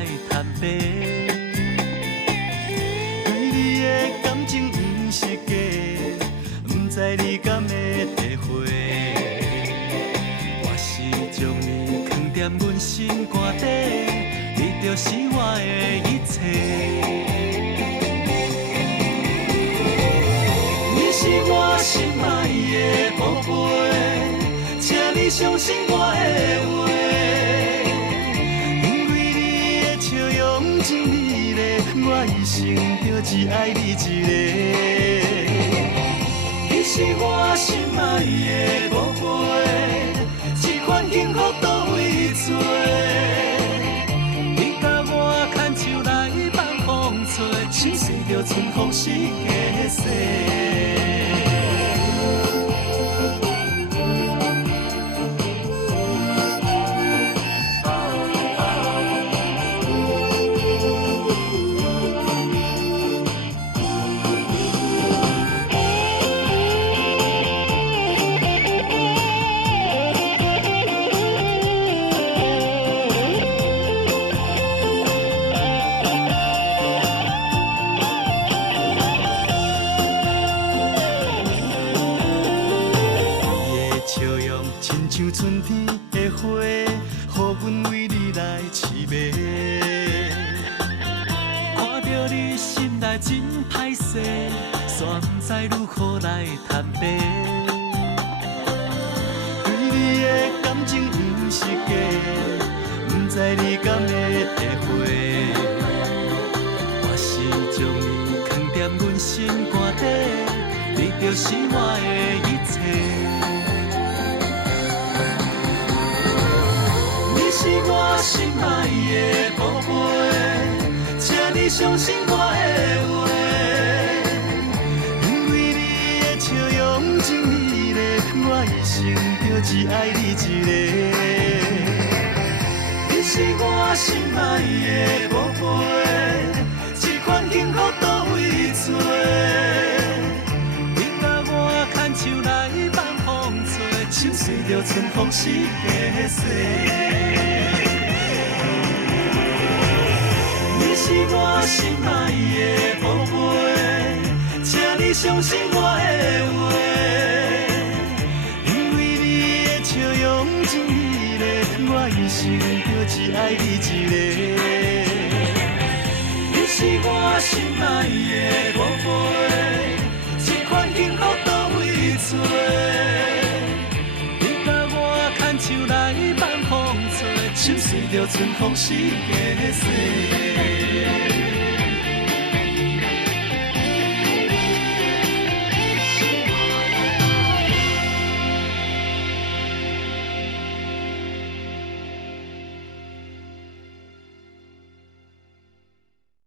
来坦白。对你的感情不是假，不知你敢会体会。我是将你藏在阮心肝底，你就是我的一切。你是我心爱的宝贝，请你相信我的话，因为你的笑容真美丽，我一生就只爱你一个。你是我心爱的宝贝，这款幸福倒位找？你甲我牵手来放风吹，心随着春风四季洗。春天的花，予阮为你来凄美。看着你心内真歹势，煞不知如何来坦白。对你的感情不是假，不知你敢会体会。我是将你藏在阮心肝底，你就是我的一切。你是我心爱的宝贝，请你相信我的话，因为你的笑容真美丽，我一生就只爱你一个。你是我心爱的宝贝，这款幸福倒位找？你甲我牵手来放风吹，心随着春风四季洗。你是我心爱的宝贝，请你相信我的话，因为你的笑容真美丽，我一生就只爱你一个。你是我心爱的宝贝，这款幸福倒位找？你甲我牵手来放风吹，心随着春风四季洗。